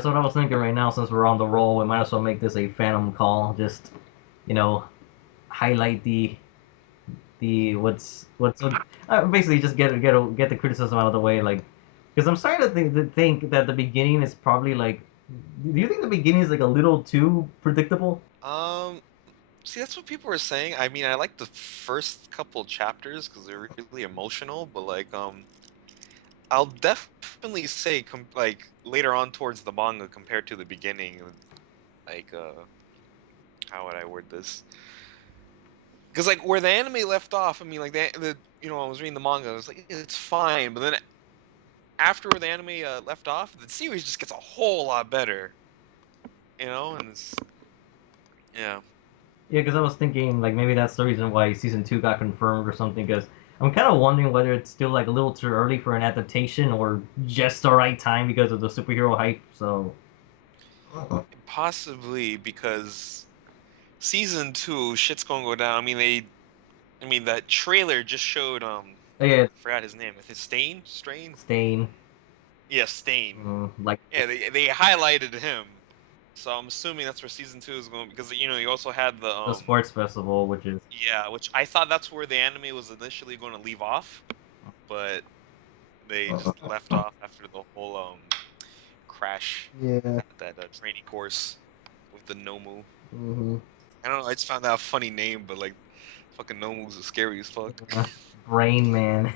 that's what I was thinking right now. Since we're on the roll, we might as well make this a Phantom call. Just, you know, highlight the basically just get the criticism out of the way. Like, because I'm starting to think that the beginning is probably like. Do you think the beginning is like a little too predictable? Um, See, that's what people were saying. I mean, I like the first couple chapters because they're really emotional, but I'll definitely say like later on towards the manga compared to the beginning, like how would I word this? Because like where the anime left off, I mean, like I was reading the manga, I was like, it's fine, but then after where the anime left off, the series just gets a whole lot better, and yeah. Yeah, because I was thinking like maybe that's the reason why season two got confirmed or something. Because I'm kind of wondering whether it's still like a little too early for an adaptation or just the right time because of the superhero hype. So Possibly because season two, shit's gonna go down. I mean that trailer just showed yeah, I forgot his name. His Strain? Stain, Yeah, Stain. like Yeah, they highlighted him. So I'm assuming that's where season two is going because you also had the the sports festival, which is yeah, which I thought that's where the anime was initially going to leave off, but they just left off after the whole crash yeah. at that training course with the Nomu. hmm I don't know, I just found that a funny name, but like fucking Nomus are scary as fuck. Brain Man,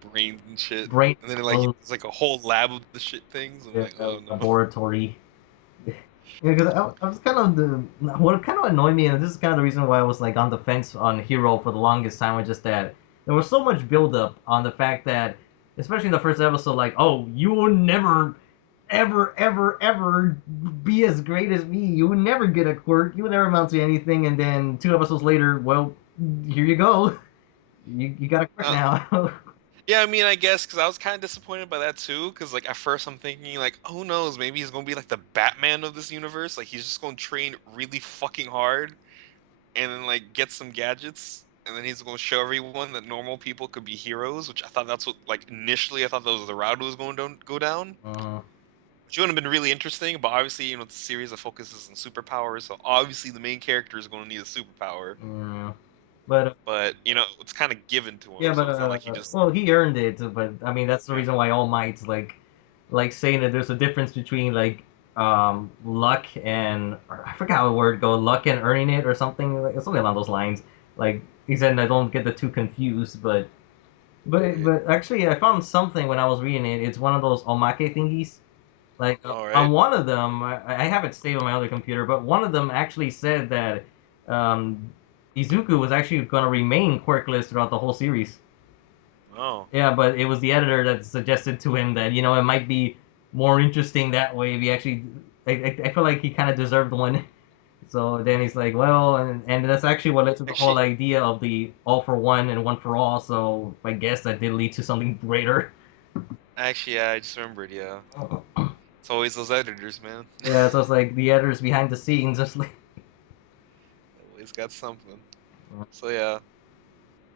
Brains and shit. brain And then like explodes. it's like a whole lab of the shit things. I'm Yeah, like, oh no. laboratory. Yeah, because I was kind of what kind of annoyed me, and this is kind of the reason why I was like on the fence on Hero for the longest time, was just that there was so much build up on the fact that, especially in the first episode, like, oh, you will never, ever be as great as me. You will never get a quirk. You will never amount to anything. And then 2 episodes later, well, here you go. You got a quirk Uh, now. yeah, I mean, I guess because I was kind of disappointed by that too. Because like at first I'm thinking like, who knows? Maybe he's gonna be like the Batman of this universe. Like he's just gonna train really fucking hard and then like get some gadgets. And then he's gonna show everyone that normal people could be heroes, which I thought that's what like initially I thought that was the route it was going to go down. uh, Which would have been really interesting, but obviously, it's a series that focuses on superpowers, so obviously the main character is going to need a superpower. yeah. But But it's kind of given to yeah, him, but so it's not like he just. well, he earned it. But I mean, that's the Yeah. reason why All Might's like saying that there's a difference between like luck and or I forgot how the word go, luck and earning it or something like something along those lines. Like he said, I don't get the two confused, Right. but actually, I found something when I was reading it. It's one of those omake thingies. Like All on right. one of them, I have it saved on my other computer, but one of them actually said that Izuku was actually going to remain quirkless throughout the whole series. Oh. Yeah, but it was the editor that suggested to him that it might be more interesting that way if he actually. I feel like he kind of deserved one. So then he's like, well, and that's actually what led to the whole Actually, idea of the all for one and one for all. So I guess that did lead to something greater. yeah, I just remembered. Yeah, it's always those editors, man. Yeah, so it's like the editors behind the scenes, just like. Always got something. So yeah,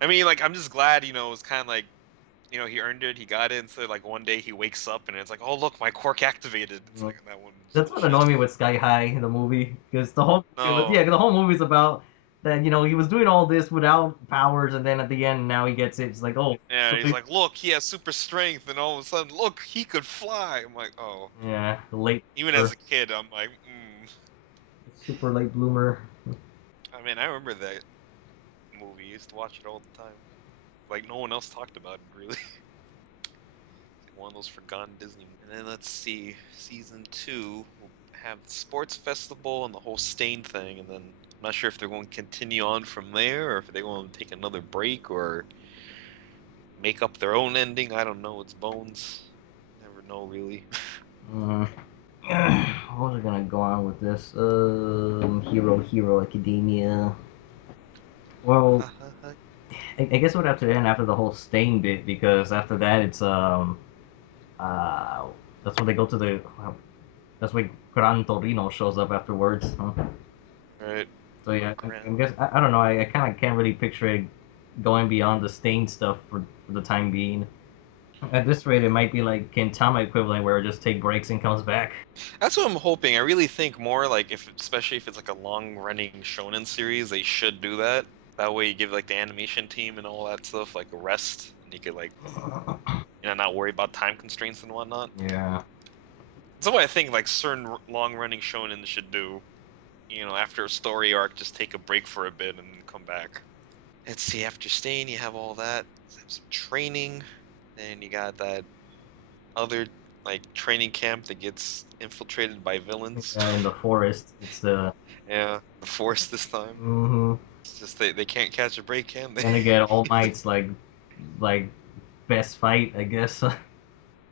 I mean, like, I'm just glad, it's kind of like, he earned it, he got it, and so like one day he wakes up and it's like, oh look, my quirk activated. It's like that one's That's what bullshit. annoyed me with Sky High, the movie, because No. the whole movie's about that he was doing all this without powers, and then at the end now he gets it. It's like, oh, Yeah, so he's like, look, he has super strength, and all of a sudden, look, he could fly. I'm like, oh. yeah, late Even as bloomer, a kid, I'm like, super late bloomer. I mean, I remember that movie. I used to watch it all the time. Like, no one else talked about it, really. It's like one of those forgotten Disney movies. And then let's see, season two, we'll have the sports festival and the whole Stain thing, and then I'm not sure if they're going to continue on from there, or if they're going to take another break, or make up their own ending. I don't know. It's Bones. Never know, really. Uh, what was I gonna go on with this? Hero Academia. Well, I guess it would have to end after the whole stain bit because after that it's uh that's when they go to the that's when Gran Torino shows up afterwards. Huh? Right. So yeah, Grand. I guess I don't know. I kind of can't really picture it going beyond the stain stuff for the time being. At this rate, it might be like Kintama equivalent, where it just take breaks and comes back. That's what I'm hoping. I really think more like if, especially if it's like a long-running shonen series, they should do that. That way, you give like the animation team and all that stuff like a rest, and you could like not worry about time constraints and whatnot. Yeah. That's what I think like certain long-running shonen should do. After a story arc, just take a break for a bit and come back. Let's see. After staying, you have all that. Have some training, then you got that other like training camp that gets infiltrated by villains. In the forest, it's the. Yeah, the Force this time. Hmm. It's just they can't catch a break, can they? And again, All Might's like best fight, I guess.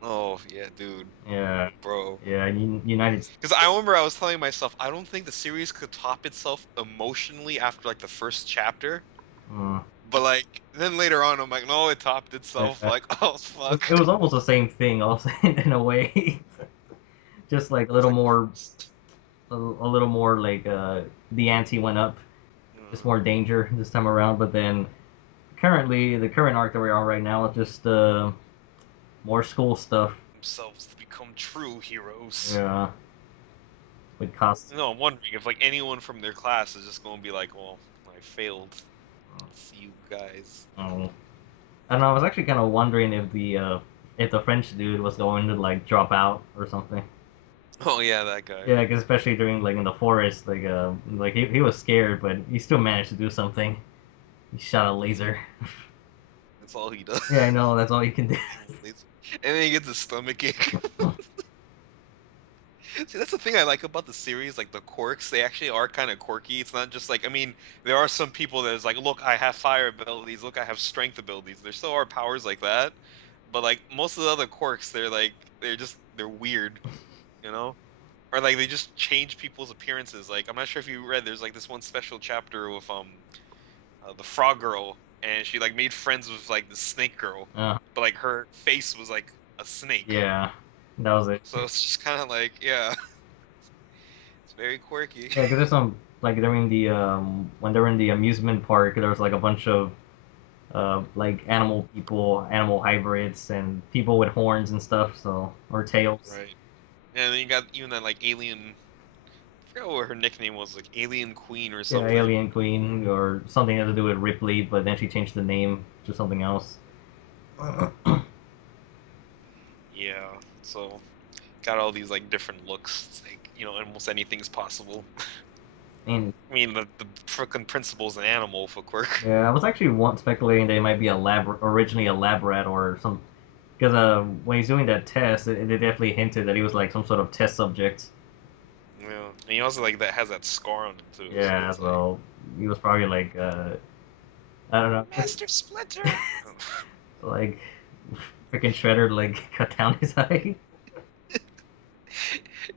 Oh yeah, dude, Yeah. bro. Yeah. United. Because I remember I was telling myself I don't think the series could top itself emotionally after like the first chapter. Mm, But like then later on, I'm like, no, it topped itself. yeah. Like, oh fuck. It was almost the same thing, also in a way. Just like a It's little like the more, first. a little more like the ante went up. Just more danger this time around. But then currently, the current arc that we're on right now is just more school stuff. Themselves to become true heroes. Yeah, with cost. No, I'm wondering if like anyone from their class is just going to be like, well, I failed. See you guys. Oh. I don't know. I was actually kind of wondering if the French dude was going to like drop out or something. Oh yeah, that guy. Yeah, 'cause especially during like in the forest, like he was scared, but he still managed to do something. He shot a laser. That's all he does. Yeah, I know. That's all you can do. And then he gets a stomach ache. See, that's the thing I like about the series, like the quirks, they actually are kind of quirky. It's not just like, I mean, there are some people that is like, look, I have fire abilities, look, I have strength abilities. There still are powers like that, but like most of the other quirks, they're weird, you know? Or like they just change people's appearances. Like I'm not sure if you read, there's like this one special chapter with the frog girl, and she like made friends with like the snake girl, Uh, but like her face was like a snake. yeah, that was it. So it's just kind of like, yeah, it's very quirky. Yeah, because there's some like during the when they were in the amusement park, there was like a bunch of like animal people, animal hybrids, and people with horns and stuff. So or tails. Right. And then you got even that like alien. I forgot what her nickname was, like Alien Queen or Yeah, something. Alien Queen or something to do with Ripley, but then she changed the name to something else. Yeah. So got all these like different looks. It's like almost anything's possible. And I mean the frickin' principal's an animal for quirk. yeah, I was actually once speculating that it might be originally a lab rat or some, because when he's doing that test, it definitely hinted that he was like some sort of test subject. Yeah. And he also like that has that scar on him too. So Yeah, it's like so he was probably like I don't know, Master Splinter. like freaking Shredder like cut down his eye.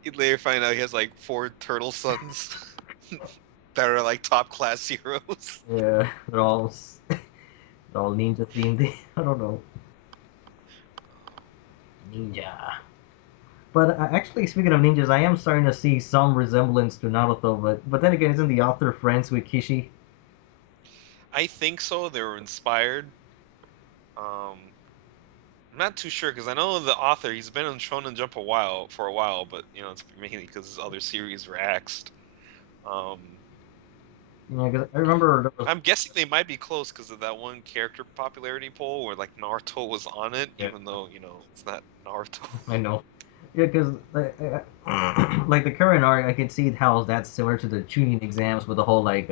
You later find out he has like four turtle sons that are like top class heroes. Yeah, they're all ninja themed. I don't know, ninja. But actually, speaking of ninjas, I am starting to see some resemblance to Naruto. But then again, isn't the author friends with Kishi? I think so. They were inspired. Um, I'm not too sure because I know the author. He's been on Shonen Jump for a while, but it's mainly because his other series were axed. Um, Yeah, 'cause I remember there was. I'm guessing they might be close because of that one character popularity poll where like Naruto was on it, Yeah, even though it's not Naruto. I know. Yeah, because like the current arc, I can see how that's similar to the tuning exams with the whole like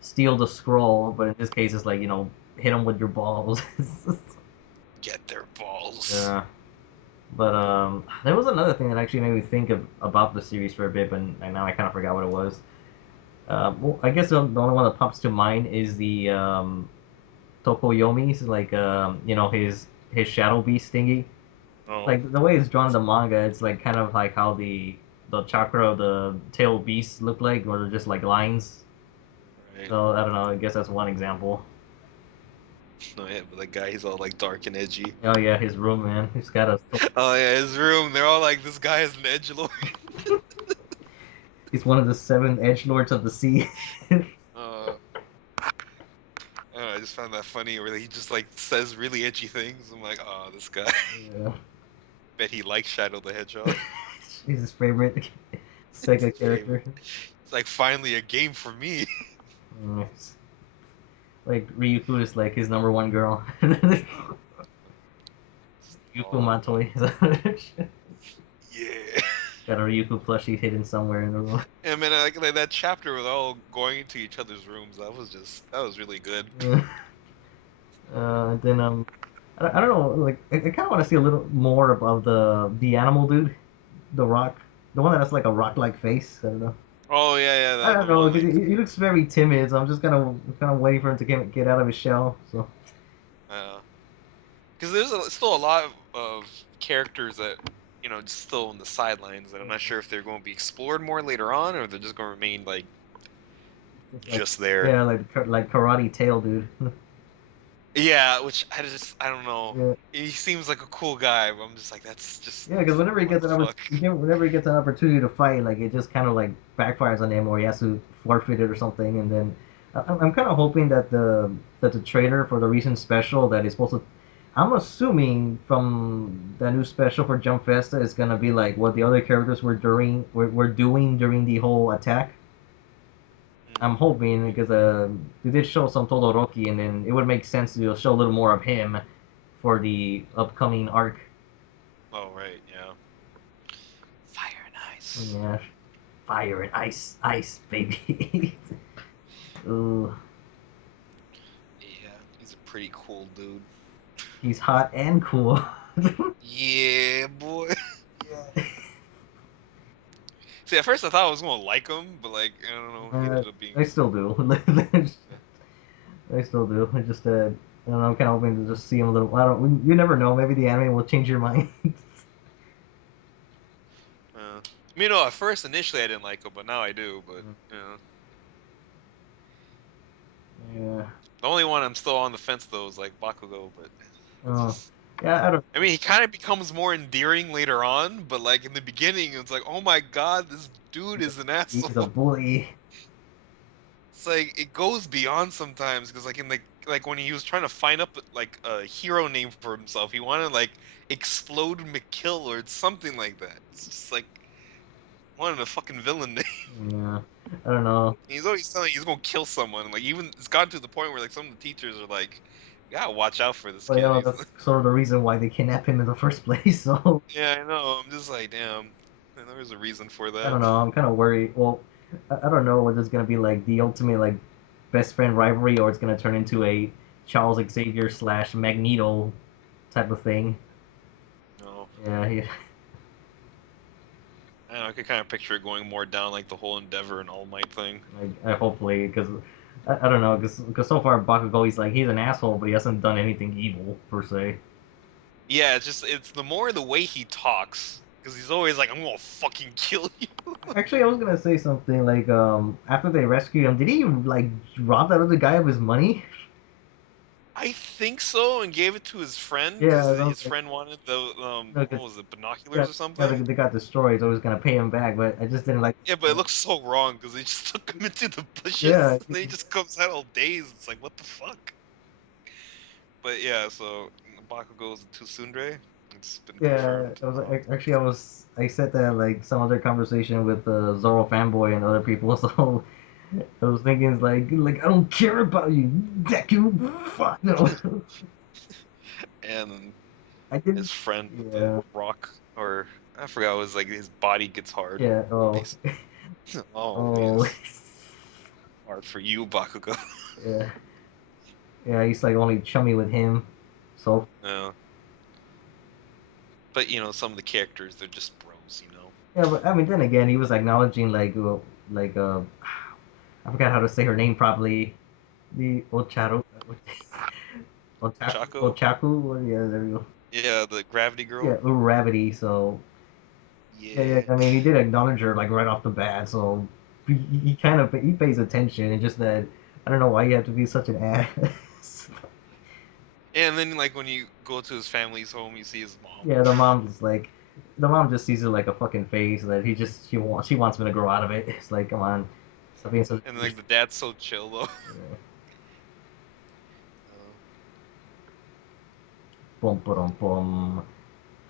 steal the scroll, but in this case, it's like hit them with your balls. Get their balls. Yeah. But there was another thing that actually made me think about the series for a bit, but now I kind of forgot what it was. Well, I guess the only one that pops to mind is the Tokoyomi's, like his Shadow Beast thingy. Oh, Like the way it's drawn in the manga, it's like kind of like how the chakra of the tail beasts look like, or they're just like lines. right. So I don't know. I guess that's one example. No, yeah, but the guy he's all like dark and edgy. Oh yeah, his room, man. He's got a. Oh yeah, his room. They're all like, this guy is an edgelord. He's one of the seven edge lords of the sea. Uh, I don't know, just found that funny where he just like says really edgy things. I'm like, oh, this guy. Yeah. Bet he likes Shadow the Hedgehog. He's his favorite Sega Favorite. character. It's like finally a game for me. Nice. Like Ryuku is like his number one girl. Ryuku Oh man. Matoi. Yeah. Got a Ryuku plushie hidden somewhere in the room. And man, like that chapter with all going into each other's rooms. That was really good. Then I don't know. Like I kind of want to see a little more of the animal dude, the rock, the one that has like a rock-like face. I don't know. Oh yeah, I yeah, don't the know one because like he looks very timid. So I'm just kind of waiting for him to get out of his shell. So uh, because still a lot of characters that just still on the sidelines, and I'm not sure if they're going to be explored more later on, or they're just going to remain like it's like just there. yeah, like karate tail dude. Yeah, which I don't know. Yeah. He seems like a cool guy, but I'm just like that's just Yeah, because whenever he what gets the an fuck. whenever he gets an opportunity to fight, like it just kind of like backfires on him, or he has to forfeit it or something. And then I'm kind of hoping that the trailer for the recent special that is supposed to, I'm assuming from the new special for Jump Festa is gonna be like what the other characters were doing during the whole attack. I'm Hmm. hoping because they did show some Todoroki, and then it would make sense to show a little more of him for the upcoming arc. Oh right, yeah. Fire and ice. Yeah, fire and ice, ice, baby. Ooh, Yeah, he's a pretty cool dude. he's hot and cool. Yeah, boy. Yeah. See, at first I thought I was gonna like him, but like I don't know, he Uh, ended up being I still do. I still do. I just I don't know, I'm kind of hoping to just see him a little. I don't. You never know. Maybe the anime will change your mind. I mean, no, at first initially I didn't like him, but now I do. But Yeah. the only one I'm still on the fence though is like Bakugo, but it's Oh. just. Yeah. I don't. I mean, he kind of becomes more endearing later on, but like in the beginning, it's like, oh my god, this dude is an He's a asshole. bully. It's like it goes beyond sometimes because like in the like when he was trying to find up like a hero name for himself, he wanted like Explode McKill or something like that. It's just like wanted a fucking villain name. Yeah. I don't know. He's always telling he's gonna kill someone. Like even it's gotten to the point where like some of the teachers are like, you gotta watch out for this But you kid. know, He's that's sort of the reason why they kidnapped him in the first place. So yeah, I know. I'm just like, damn. And there was a reason for I that. don't know. I'm kind of worried. Well, I don't know whether it's gonna be like the ultimate like best friend rivalry, or it's gonna turn into a Charles Xavier slash Magneto type of thing. No, Yeah, I don't know. I could kind of picture it going more down like the whole Endeavor and All Might thing. I hopefully because I don't know because so far Bakugo he's an asshole, but he hasn't done anything evil per se. Yeah, it's the more the way he talks because he's always like, I'm gonna fucking kill you. Actually, I was gonna say something like after they rescued him, did he like rob that other guy of his money? I think so, and gave it to his friend Yeah, because I was his like, friend wanted the no, what 'cause was it, binoculars yeah, or yeah, something. they got destroyed, so I was gonna pay him back, but I just didn't like. Yeah, but it looks so wrong because they just took him into the Yeah, bushes and then he just comes out all dazed. It's like, what the fuck? But yeah, so Bakugo's and Tsundere. It's been yeah. confirmed. I was actually I said that like some other conversation with Zoro fanboy and other people, so I was thinking it's like I don't care about you, Deku. Fuck no. And I his didn't. friend with the Yeah, rock, or I forgot, it was like his body gets hard, yeah. Oh, basically. Oh oh, yes, hard for you, Bakugo. yeah, yeah. He's like only chummy with him, so Yeah, but some of the characters they're just bros. yeah. But I mean, then again, he was acknowledging like I forgot how to say her name properly. The Ocharu, Ochako, Ochaku. Yeah, there we go. yeah, the Gravity Yeah, Girl. Uravity. So yeah, yeah. Yeah, I mean, he did acknowledge her like right off the bat. So he kind of he pays attention. It's just that I don't know why you have to be such an ass. and then like when you go to his family's home, you see his mom, Yeah, the mom just sees it like a fucking face that she wants me to grow out of it. It's like come on, stop being so. and like the dad's so chill though. Yeah. Boom, boom, boom.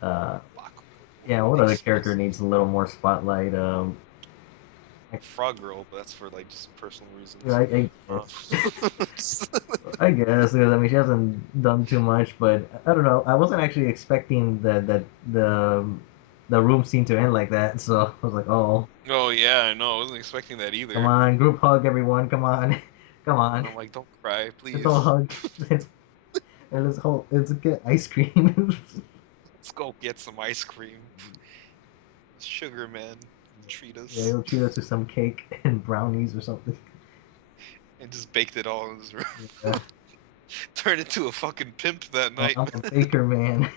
Uh, Bakugo yeah, what other character Express. needs a little more spotlight? Frog Girl, but that's for like just personal Yeah, reasons. I Uh, guess. I guess, 'cause, I mean, she hasn't done too much, but I don't know. I wasn't actually expecting the room scene to end like that, so I was like, oh, oh yeah, I know. I wasn't expecting that come either. on, group hug, everyone, come on, come on, I'm like, don't cry, let's all please. hug, and let's get ice cream. Let's go get some ice cream. Sugar man, treat Yeah, us. he'll treat us to some cake and brownies or something. And just baked it all in his room. Yeah, Turned into a fucking pimp that night. I'm a baker man.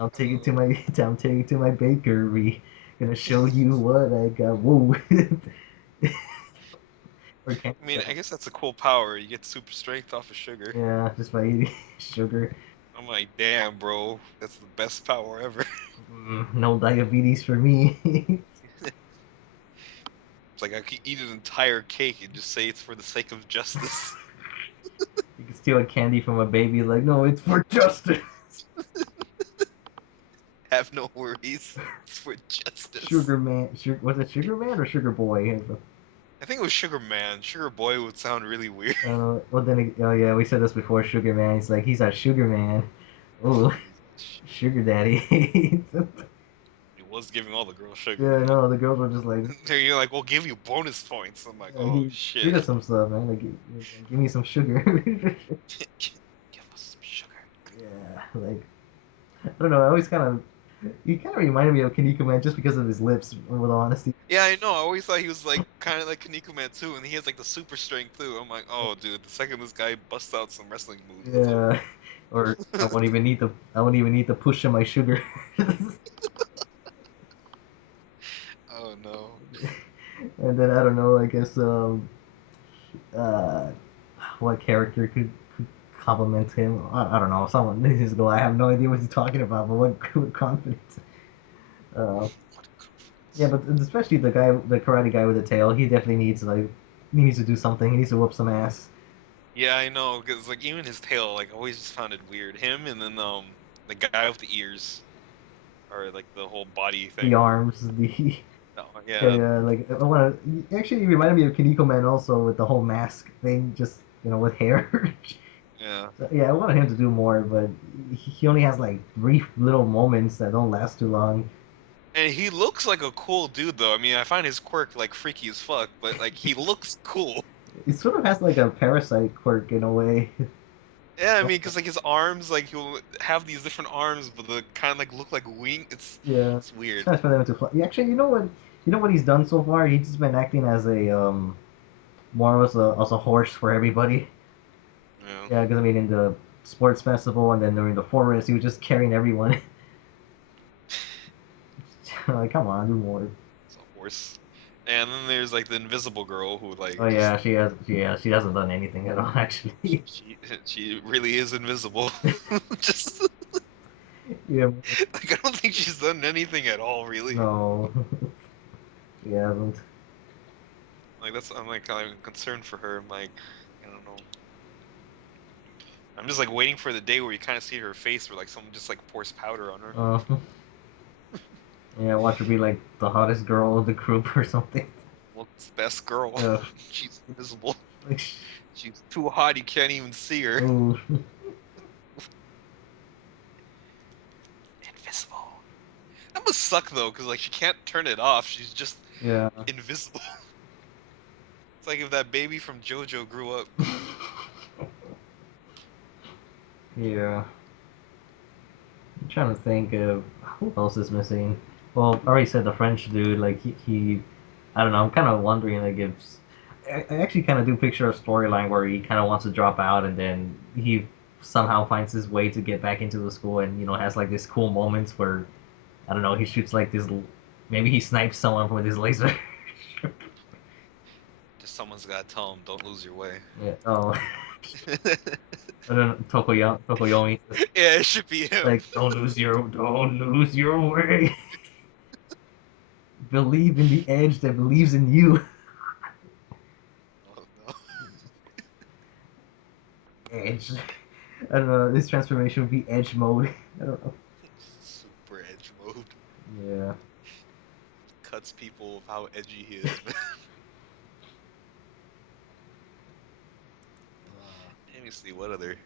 I'll take you to Uh, my I'm taking you to my bakery. Gonna show you what I got. Whoa. Or candy I mean, I guess bars. that's a cool power. You get super strength off of sugar. Yeah, just by eating sugar. I'm like, damn, bro, that's the best power ever. No diabetes for me. It's like I could eat an entire cake and just say it's for the sake of justice. You can steal a candy from a baby, like, no, it's for justice. Have no worries. It's for justice. Sugar man, was it Sugar Man or Sugar Boy? I think it was Sugar Man. Sugar Boy would sound really weird. Well then, oh yeah, we said this before. Sugar Man. He's our Sugar Man. Oh, Sugar Daddy. He was giving all the girls sugar, Yeah, but no, the girls were just like, you're like, we'll give you bonus points. I'm like, oh treat shit. us some stuff, man. Like, give me some sugar. Give us some sugar. Yeah, like I don't know. I always kind of he kind of reminded me of Kaneko Man just because of his lips. With all honesty. Yeah, I know. I always thought he was like kind of like Kaneko Man too, and he has like the super strength too. I'm like, oh dude, the second this guy busts out some wrestling moves, it's over. Yeah, or I won't even need to push on my sugar. Oh no. And then I don't know. I guess uh, what character could compliment him? I don't know. Someone his goal. I have no idea what he's talking about, but what confidence. Uh, What yeah, confidence. but especially the karate guy with the tail. He definitely needs he needs to do something. He needs to whoop some ass. Yeah, I know, because like even his tail, like always just found it weird. Him and then the guy with the ears, or like the whole body The thing. arms, the Oh, yeah, yeah, yeah, like I want to. Actually, he reminded me of Kaneko Man also with the whole mask thing, just with hair. yeah. So, yeah, I wanted him to do more, but he only has like brief little moments that don't last too long. And he looks like a cool dude though. I mean, I find his quirk like freaky as fuck, but like he looks cool. He sort of has like a parasite quirk in a way. Yeah, I mean, because like his arms, like he'll have these different arms, but the kind of like look like wing. Yeah, It's it's weird. nice for them to fly. Actually, you know what? You know what he's done so far? He's just been acting as a more as a horse for everybody. Yeah, Yeah, because I mean, in the sports festival and then during the forest, he was just carrying everyone. Like, come on, do more. it's a horse. And then there's like the invisible girl who Oh like just yeah, she hasn't done anything at all actually. she really is invisible. Just Yeah, like I don't think she's done anything at all, really. no, she hasn't. Like that's I'm like kind of concerned for her. I'm like, I don't know. I'm just like waiting for the day where you kind of see her face, where like someone just like pours powder on her. Uh, yeah, watch her be like the hottest girl of the group or something. Well, it's the best girl. Uh, She's invisible. like, She's too hot, you can't even see her. oh, Invisible. That must suck though, because like she can't turn it off. She's just yeah, invisible. It's like if that baby from JoJo grew up. yeah. I'm trying to think of who else is missing. Well, I already said the French dude. Like I don't know. I'm kind of wondering like if I actually kind of do picture a storyline where he kind of wants to drop out and then he somehow finds his way to get back into the school and has like this cool moments where I don't know he shoots like this. Maybe he snipes someone with his laser. Just someone's gotta tell him, don't lose your way. Yeah. Oh. And then Tokoyomi says, Yeah, it should be him. like, don't lose your way. Believe in the edge that believes in you. Oh no. Edge. I don't know. This transformation would be edge mode. I don't know. Super edge mode. Yeah. Cuts people with how edgy he is, man. Let me see what other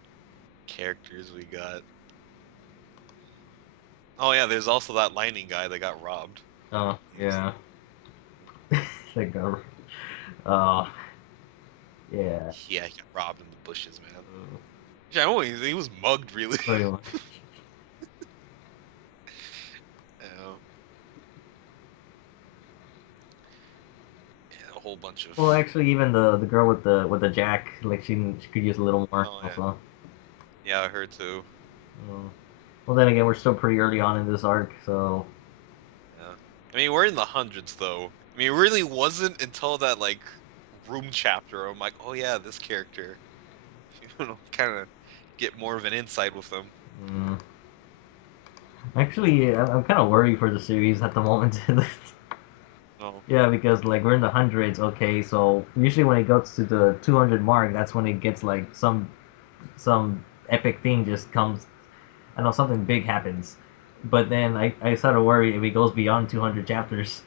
characters we got. Oh yeah, there's also that lightning guy that got robbed. Oh, He's yeah. Like, uh, yeah. yeah, he got robbed in the bushes, man. Uh, Yeah, oh, he was mugged really. pretty much. Yeah, and a whole bunch of. Well, actually, even the girl with the jack, like she could use a little more Oh yeah, also. yeah, her too. Uh, well, then again, we're still pretty early on in this arc, so Yeah, I mean we're in the hundreds though. I mean it really wasn't until that like room chapter I'm like, oh yeah, this character. You know, kind of get more of an insight with them. mm. Actually, I'm kind of worried for the series at the moment. No, Yeah, because like we're in the hundreds, okay, so usually when it goes to the 200 mark, that's when it gets like some epic thing just comes. I know something big happens, but then I start to worry if it goes beyond 200 chapters,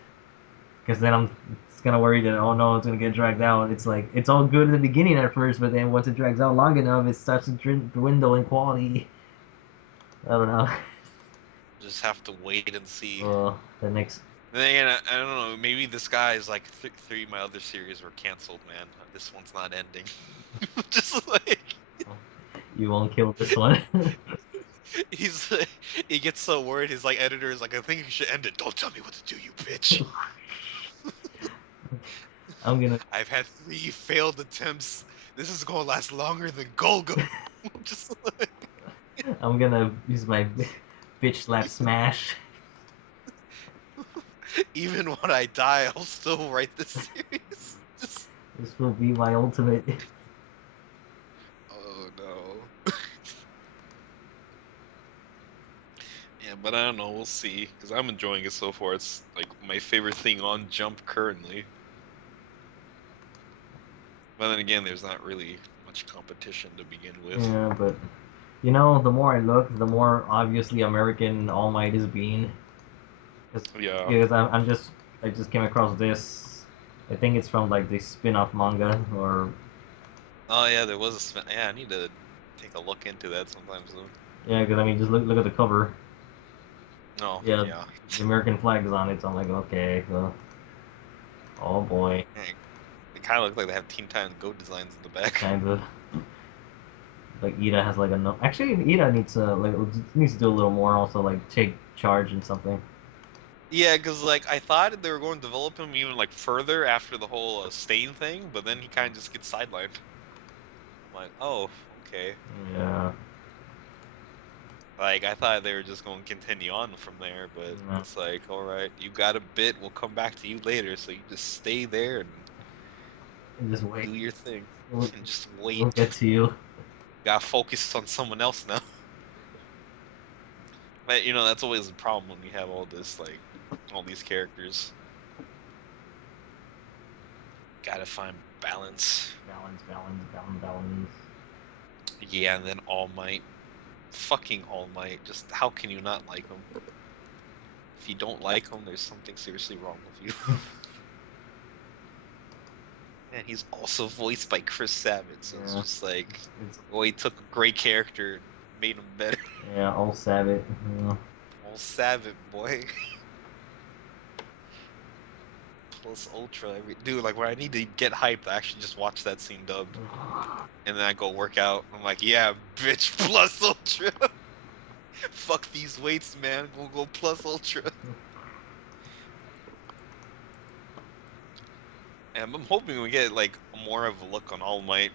because then I'm it's gonna worry that oh no, it's gonna get dragged out. It's like it's all good in the beginning at first, but then once it drags out long enough, it starts to dwindle in quality. I don't know. just have to wait and see. The next Then again, I don't know. Maybe this guy is like three of my other series were canceled, man. This one's not ending. Just like you won't kill this one. he's he gets so worried. His like editor is like, I think you should end it. Don't tell me what to do, you bitch. I'm gonna I've had three failed attempts. This is gonna last longer than Golgo. Just like, I'm gonna use my bitch slap smash. even when I die, I'll still write this series. Just This will be my ultimate. oh no. Yeah, but I don't know. We'll see. Because I'm enjoying it so far. It's like my favorite thing on Jump currently. But then again, there's not really much competition to begin with. Yeah, but you know, the more I look, the more obviously American All Might is being. Cause, Yeah. because I just came across this. I think it's from like the spin-off manga or Oh yeah, there was a yeah. I need to take a look into that sometime soon. yeah, because I mean, just look at the cover. No, Yeah, yeah. the American flag is on it. So I'm like, okay, so oh boy, Hey, they kind of look like they have Teen Titans Go designs in the back. kind of like Ida has like a no. Actually, Ida needs to do a little more. Also, like take charge and something. Yeah, because like I thought they were going to develop him even like further after the whole Stain thing, but then he kind of just gets sidelined. I'm like, oh, okay. Yeah, Like I thought they were just going to continue on from there, but yeah. it's like, all right, you got a bit. We'll come back to you later, so you just stay there and And just wait. do your thing We'll, and just we'll wait. get to you. Got to focus on someone else now. But you know that's always the problem when you have all this like all these characters. Got to find balance. Balance, balance, balance, balance. Yeah, and then All Might, fucking All Might. Just how can you not like him? If you don't like him, there's something seriously wrong with you. And he's also voiced by Chris Sabat, so it's Yeah, just like, it's well, he took a great character and made him better. yeah, all Sabbath. Yeah. All Sabat, boy. Plus Ultra, dude. Like when I need to get hyped, I actually just watch that scene dubbed, and then I go work out. I'm like, yeah, bitch, Plus Ultra. Fuck these weights, man. We'll go Plus Ultra. And I'm hoping we get like more of a look on All Might,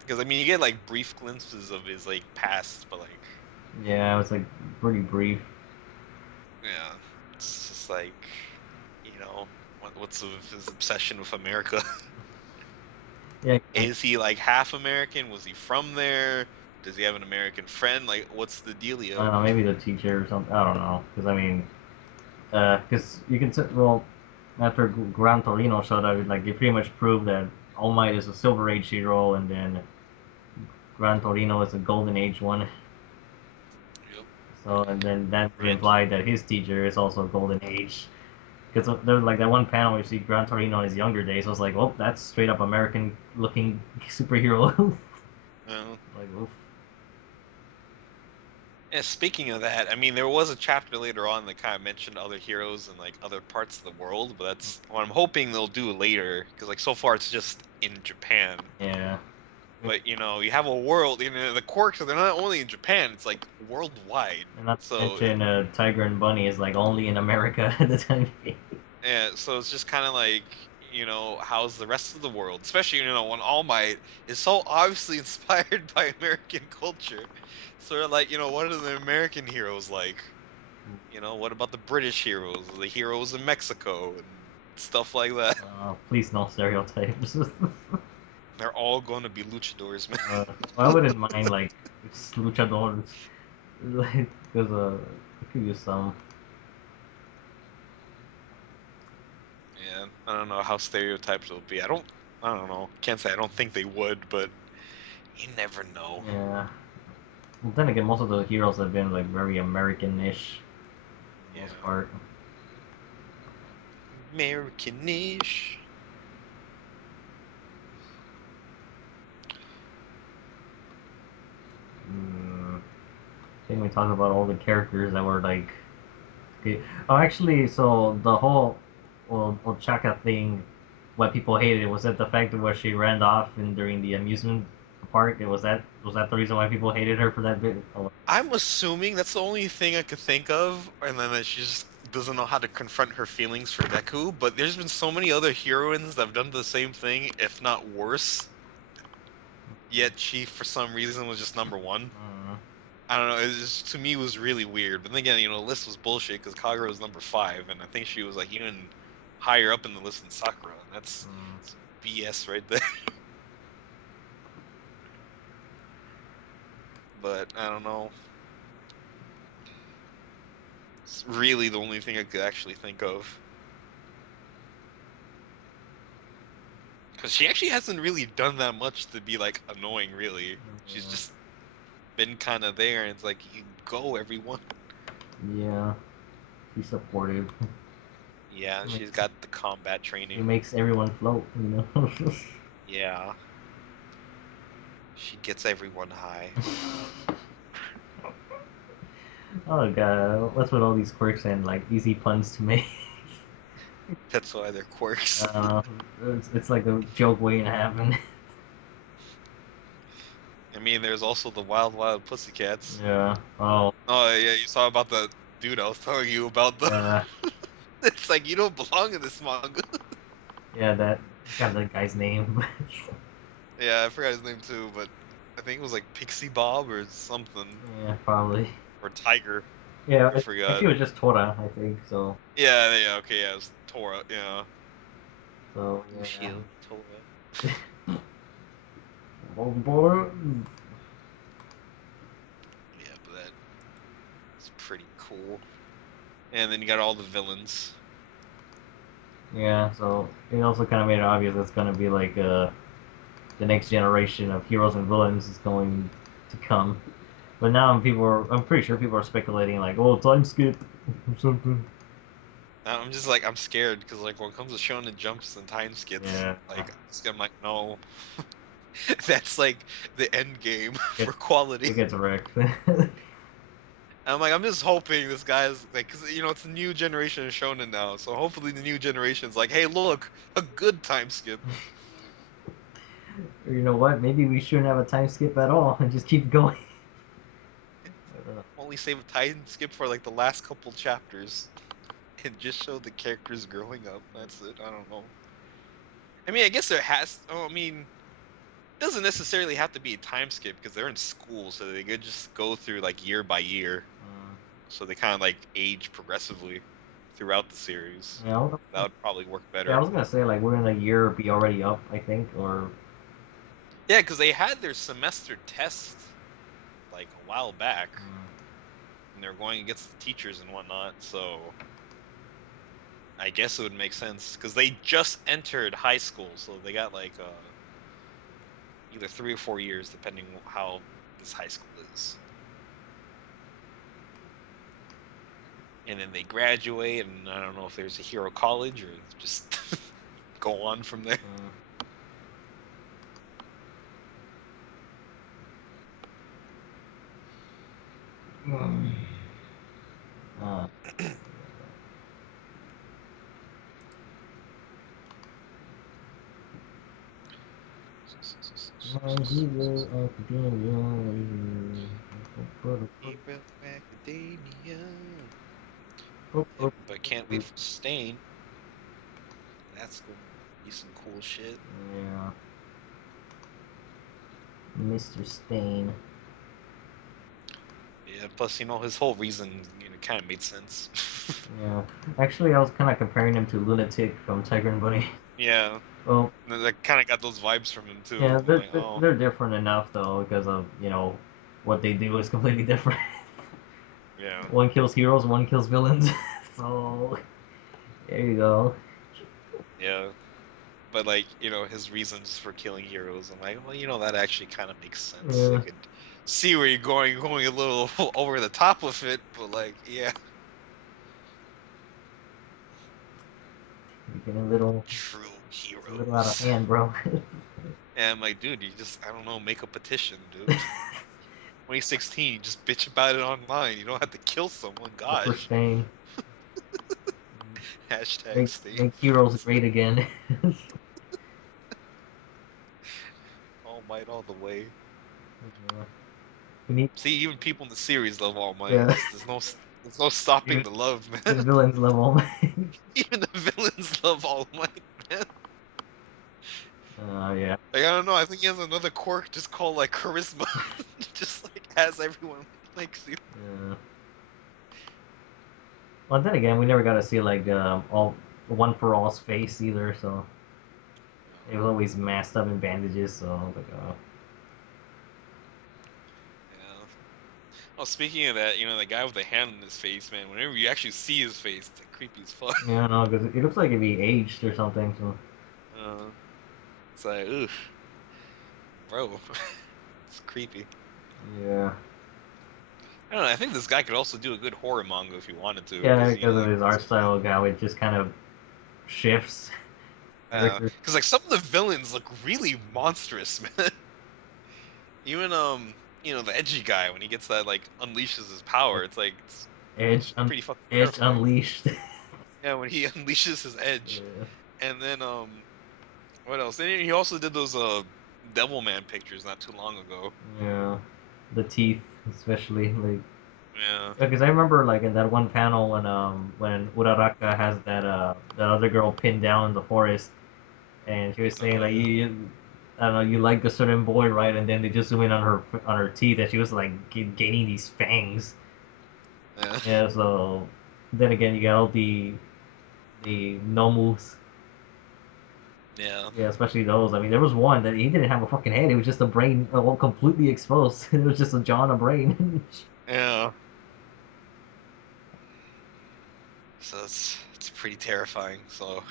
because I mean, you get like brief glimpses of his like past, but like, Yeah, it was like pretty brief. yeah, it's just like, what's with his obsession with America? Yeah, Is he like half American? Was he from there? Does he have an American friend? Like, what's the I dealio? don't know, maybe the teacher or something. I don't know, because I mean, because you can well, after Gran Torino showed up, like they pretty much proved that All Might is a Silver Age hero, and then Gran Torino is a golden age one. Yep. So and then that would Gran imply that his teacher is also golden age. Because there's like that one panel where you see Gran Torino in his younger days. I was like, well, that's straight up American looking superhero. uh, Like, oof. Yeah, speaking of that, I mean, there was a chapter later on that kind of mentioned other heroes in like other parts of the world, but that's what I'm hoping they'll do later. Because like so far, it's just in Japan. Yeah. But you have a world. The quirks. They're not only in Japan; it's like worldwide. And not to So mention, Tiger and Bunny is like only in America at the time being. yeah, so it's just kind of like how's the rest of the world, especially when All Might is so obviously inspired by American culture. Sort of like what are the American heroes like? What about the British heroes, the heroes in Mexico, and stuff like that? Please no stereotypes. They're all going to be luchadors, man. I wouldn't mind like luchadors, like because I could use some. Yeah, I don't know how stereotyped it'll be. I don't know. Can't say I don't think they would, but you never know. Yeah. Well, then again, most of the heroes have been like very American-ish, for the most Yeah, part. Americanish. Mm, I think we talked about all the characters that were like. Okay. Oh, actually, so the whole Ochaka thing, what people hated was that the fact that where she ran off and during the amusement park. It was that the reason why people hated her for that bit? Oh, I'm assuming that's the only thing I could think of, and then that she just doesn't know how to confront her feelings for Deku. But there's been so many other heroines that have done the same thing, if not worse. Yet she, for some reason, was just number one. mm, I don't know. It just to me was really weird. But then again, the list was bullshit because Kagura was number five, and I think she was like even higher up in the list than Sakura, and that's mm, some BS right there. But I don't know. It's really the only thing I could actually think of. Because she actually hasn't really done that much to be like annoying, really. She's yeah, just been kind of there, and it's like, you go, everyone. yeah, she's supportive. Yeah, She she's makes got the combat she training. makes everyone float, you know. Yeah, she gets everyone high. Oh god, what's with all these quirks and like easy puns to make? That's why they're quirks. Uh, it's like a joke waiting to happen. I mean, there's also the Wild Wild Pussycats. Yeah. Oh, Oh yeah, you saw about the dude I was telling you about the. yeah. It's like you don't belong in this manga. Yeah, that got that guy's name. Yeah, I forgot his name too, but I think it was like Pixie Bob or something, Yeah, probably. or Tiger. Yeah, I forgot. actually, it was just Tora, I think. So, Yeah, okay, yeah, it was Tora. Yeah, so yeah. Lucio Tora. Oh boy. Yeah, but that's pretty cool. And then you got all the villains. Yeah, so it also kind of made it obvious it's gonna be like the next generation of heroes and villains is going to come. But now I'm pretty sure people are speculating like, oh, time skip or something. I'm just like I'm scared because like when it comes to Shonen Jumps and time skips, Yeah, like I'm like no, that's like the end game it for quality. it gets wrecked. And I'm like I'm just hoping this guy's like because it's a new generation of Shonen now, so hopefully the new generation's like, hey, look, a good time skip. Or you know what? Maybe we shouldn't have a time skip at all and just keep going. I don't know. Only save a time skip for like the last couple chapters and just show the characters growing up. That's it. I don't know. I mean, I guess there has. Oh, I mean, doesn't necessarily have to be a time skip because they're in school, so they could just go through like year by year. So they kind of like age progressively throughout the series. Yeah, That would probably work yeah, I better. was gonna say like we're in a year be already up, I think, or Yeah, because they had their semester test like a while back, and they're going against the teachers and whatnot. So I guess it would make sense because they just entered high school, so they got like either 3 or 4 years, depending on how this high school is. And then they graduate, and I don't know if there's a hero college or just go on from there. Mm. Mm. Uh, My Hero Academia. Hero Academia. Yep, but can't wait for Stain. That's going to be some cool shit. Yeah, Mr. Stain. Yeah, plus, his whole reason, kind of made sense. Yeah, actually, I was kind of comparing him to Lunatic from Tiger and Bunny. Yeah, Well, I kind of got those vibes from him yeah, too. I'm like, oh, they're different enough though because of what they do is completely different. yeah, One kills heroes, one kills villains. So there you go. yeah. But like, his reasons for killing heroes, I'm like, well, that actually kind of makes sense. I Yeah, could see where you're going a little over the top with it, but like, yeah, you're getting true a little out of heroes. hand, bro. And I'm like, dude, you just, I don't know, make a petition, dude. 2016, you just bitch about it online. You don't have to kill someone. For Gosh. Stain, Hashtag stay make heroes frozen. great again. All Might all the way. Yeah. We need, See, even people in the series love All Might. yeah, There's no stopping even, the love, man. even villains level. Even the villains love All Might, man. Yeah. Like, I don't know. I think he has another quirk just called like charisma. Just like as everyone likes you. Yeah. Well, then again, we never got to see like all one for all's face either, so it No. was always masked up in bandages. So I was like, Yeah. Oh, speaking of that, the guy with the hand in his face, man. Whenever you actually see his face, it's like creepy as fuck. yeah, no, because it looks like if he aged or something. So Uh, it's like, ugh, bro, it's creepy. yeah, I don't know. I think this guy could also do a good horror manga if he wanted to, yeah, because because of like, his art style, how it just kind of shifts characters. because like some of the villains look really monstrous, man. Even the edgy guy when he gets that like unleashes his Yeah. power, it's Edge, pretty fucking Edge terrifying. Unleashed. Yeah, when he unleashes his edge, Yeah, and then what else? And he also did those Devilman pictures not too long ago. yeah, the teeth, especially like. Yeah. Because I remember like in that one panel when Uraraka has that other girl pinned down in the forest, and she was saying Oh like yeah. I don't know, you like a certain boy, right? And then they just zoom in on her teeth, and she was like gaining these fangs. Yeah. Yeah, so then again, you got all the nomus. Yeah. Yeah, especially those. I mean, there was one that he didn't have a fucking head. It was just a brain, all completely exposed. It was just a jaw and a brain. Yeah. So it's pretty terrifying. So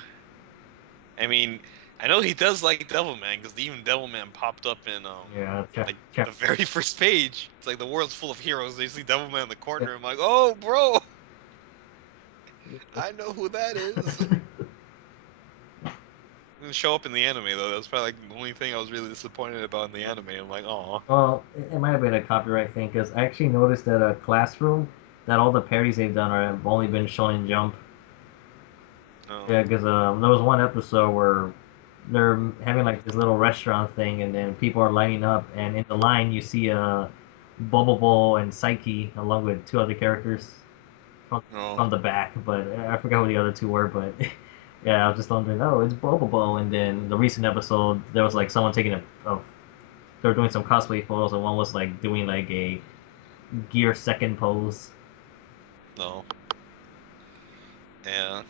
I mean, I know he does like Devilman because even Devilman popped up in Yeah, like chap. the very first page. It's like the world's full of heroes. They see Devilman in the Yeah. corner. I'm like, oh, bro, I know who that is. Didn't show up in the anime though. That's probably like the only thing I was really disappointed about in the anime. I'm like, oh, Well, it might have been a copyright thing because I actually noticed that a classroom that all the parodies they've done are have only been shown in Jump. no, Yeah, because there was one episode where they're having like this little restaurant thing, and then people are lining up, and in the line you see Bubble Ball and Psyche along with two other characters from no, from the back, but I forgot who the other two were. But yeah, I was just wondering, oh, it's Bubble Ball, and then the recent episode there was like someone taking a they were doing some cosplay photos, and one was like doing like a gear second pose. no. Yeah,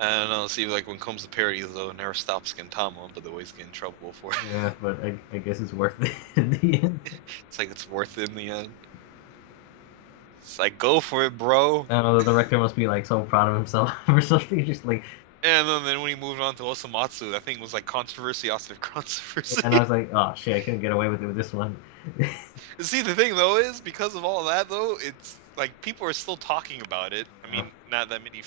I don't know. See, like when it comes to parodies though, it never stops Gintama, but they always get in trouble for it. Yeah, but I guess it's worth it in the end. It's like it's worth it in the end. It's like go for it, bro. I don't know, the director must be like so proud of himself or something. Just like, And then when he moved on to Osamatsu, that thing was like controversy after And I controversy. was like, oh shit, I couldn't get away with it with this one. See, the thing though is because of all that though, it's like people are still talking about it. I Yeah. mean, not that many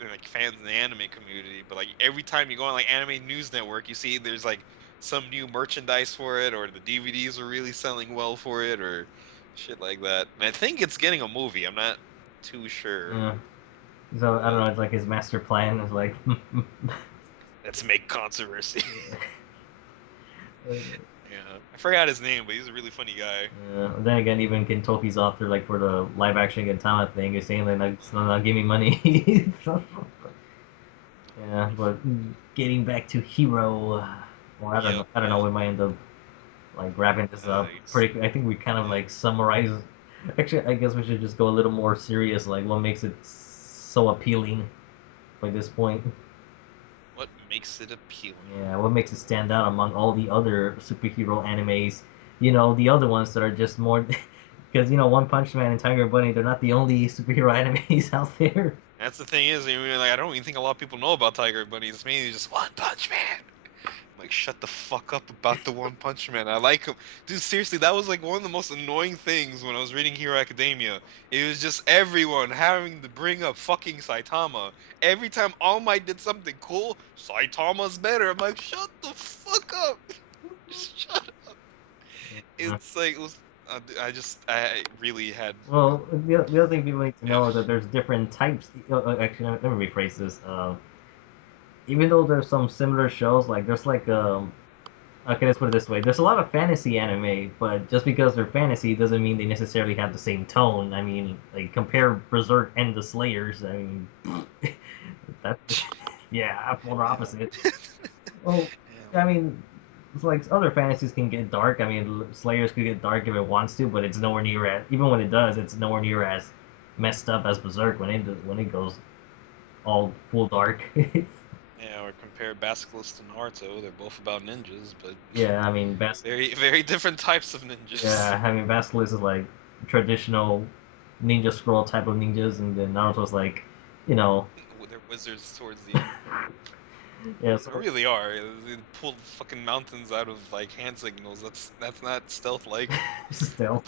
like fans in the anime community, but like every time you go on like Anime News Network, you see there's like some new merchandise for it, or the DVDs are really selling well for it, or shit like that. And I think it's getting a movie. I'm not too sure, Yeah. So I don't but know. It's like his master plan is like, let's make controversy. yeah. Yeah, I forgot his name, but he's a really funny guy. Then again, even Kentucky's author, like for the live action Gintama thing, is saying like, not give me money. Yeah, but getting back to Hero, well, Yep, I don't know. yep. We might end up like wrapping this up pretty. I think we kind of Yeah. like summarize. Actually, I guess we should just go a little more serious. Like, what makes it so appealing by this point? What makes it appealing? Yeah, what makes it stand out among all the other superhero animes? You know, the other ones that are just more. Because, you know, One Punch Man and Tiger Bunny, they're not the only superhero animes out there. That's the thing is, I mean, like, I don't even think a lot of people know about Tiger Bunny. It's mainly just One Punch Man. Like, shut the fuck up about the One Punch Man. I like him. Dude, seriously, that was like one of the most annoying things when I was reading Hero Academia. It was just everyone having to bring up fucking Saitama. Every time All Might did something cool, Saitama's better. I'm like, shut the fuck up. Just shut up. Yeah. It's like, it was, I really had, Well, the other thing people need to yeah. know is that there's different types. Actually, let me rephrase this. Even though there's some similar shows, like there's like okay, let's put it this way: there's a lot of fantasy anime, but just because they're fantasy doesn't mean they necessarily have the same tone. I mean, like compare Berserk and the Slayers. I mean, that yeah, polar opposite. Well, Yeah. I mean, it's like other fantasies can get dark. I mean, Slayers could get dark if it wants to, but it's nowhere near as even when it does, it's nowhere near as messed up as Berserk when it goes all full dark. Yeah, or compare Basilisk to Naruto. They're both about ninjas, but Yeah, I mean, very, very different types of ninjas. yeah, I mean, Basilisk is like traditional ninja scroll type of ninjas, and then Naruto's like, you know, They're wizards towards the end. yeah, They so really are. They pull fucking mountains out of like hand signals. That's not stealth like. still,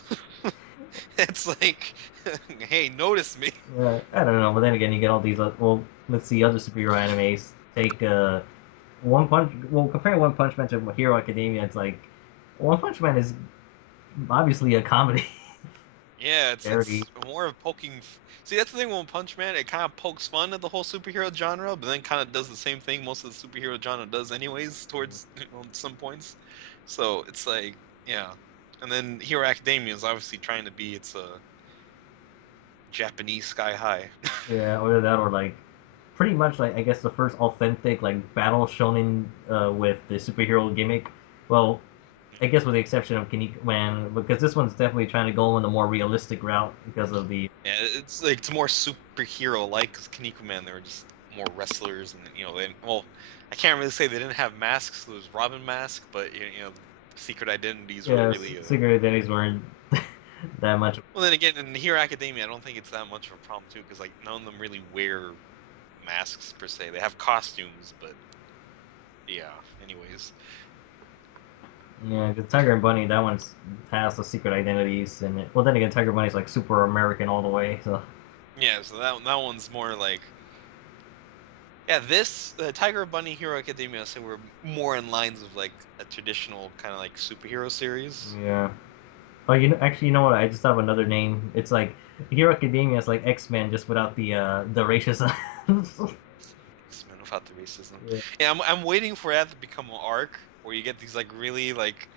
It's like, hey, notice me. I don't know. But then again, you get all these. Well, let's see, other superhero animes. Take One Punch. Well, comparing One Punch Man to Hero Academia, it's like One Punch Man is obviously a comedy Yeah, parody. it's more of poking. See, that's the thing with One Punch Man. It kind of pokes fun at the whole superhero genre, but then kind of does the same thing most of the superhero genre does, anyways. Towards some points, so it's like, yeah. And then Hero Academia is obviously trying to be its Japanese Sky High. Yeah, or that, or like pretty much like I guess the first authentic like battle shonen with the superhero gimmick. Well, I guess with the exception of Kinnikuman, Man, because this one's definitely trying to go on the more realistic route because of the Yeah, it's like it's more superhero like because Kinnikuman they were just more wrestlers and well, I can't really say they didn't have masks. There was Robin mask, but the secret identities were yeah really secret identities weren't that much. well. Then again, in Hero Academia, I don't think it's that much of a problem too because like none of them really wear masks per se. They have costumes, but yeah. Anyways, Yeah, because Tiger and Bunny, that one's has the secret identities, and well, then again, Tiger Bunny's like super American all the way. So yeah. So that one's more like. Yeah, this Tiger Bunny Hero Academia, I say we're more in lines of like a traditional kind of like superhero series. yeah. Oh, actually, you know what? I just have another name. It's like Hero Academia is like X Men, just without the racism. X-Men without the racism. Yeah. Yeah, I'm waiting for that to become an arc where you get these like really like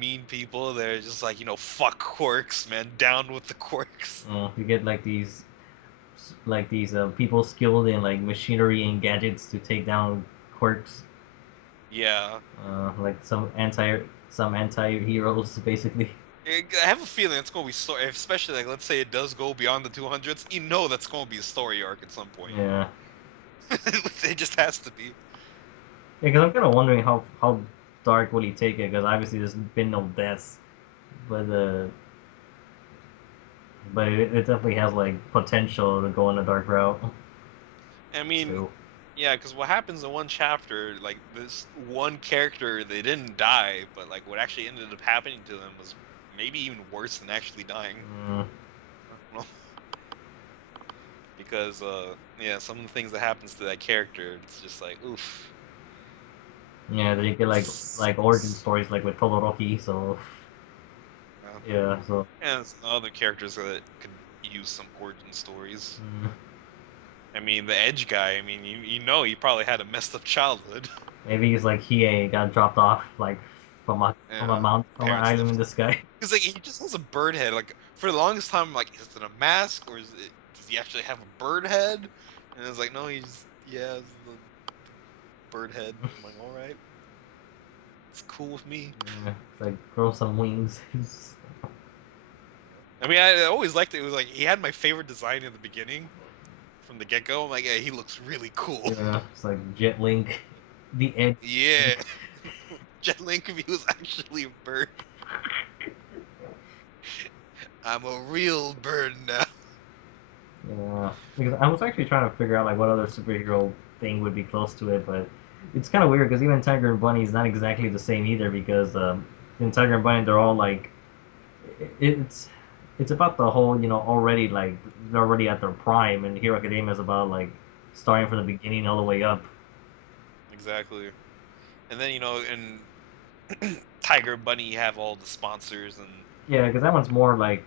mean people that are just like, fuck quirks, man, down with the quirks. You get like these people skilled in like machinery and gadgets to take down quirks. Yeah. Like some anti heroes basically. I have a feeling it's gonna be story, especially like let's say it does go beyond the 200s. That's gonna be a story arc at some point. Yeah. It just has to be. Yeah, because I'm kind of wondering how dark will he take it? Because obviously there's been no deaths, but it definitely has like potential to go in a dark route. I mean, Too. Yeah, because what happens in one chapter, like this one character, they didn't die, but like what actually ended up happening to them was maybe even worse than actually dying. Mm, I don't know. Because yeah, some of the things that happens to that character, it's just like oof. yeah, then you get like origin stories like with Todoroki. So Uh, yeah, so and some other characters that could use some origin stories. mm, I mean, the Edge guy. I mean, you know, he probably had a messed up childhood. maybe it's like Hiei got dropped off like from a Yeah, mount from an parents island left in the him. sky. Because like he just has a bird head. Like for the longest time, I'm like, is it a mask or is it? Does he actually have a bird head? And it's like, no, he's yeah, it's the bird head. I'm like, all right, it's cool with me. Yeah, it's like grow some wings. I mean, I always liked it. It was like he had my favorite design in the beginning from the get go. I'm like, yeah, he looks really cool. Yeah, it's like Jet Link, the Edge. Yeah, Jet Link if he was actually a bird. I'm a real bird now. Yeah, because I was actually trying to figure out like what other superhero thing would be close to it, but it's kind of weird because even Tiger and Bunny is not exactly the same either. Because in Tiger and Bunny, they're all like it's it's about the whole already like they're already at their prime, and Hero Academia is about like starting from the beginning all the way up. Exactly. And then in Tiger Bunny, you have all the sponsors and Yeah, because that one's more like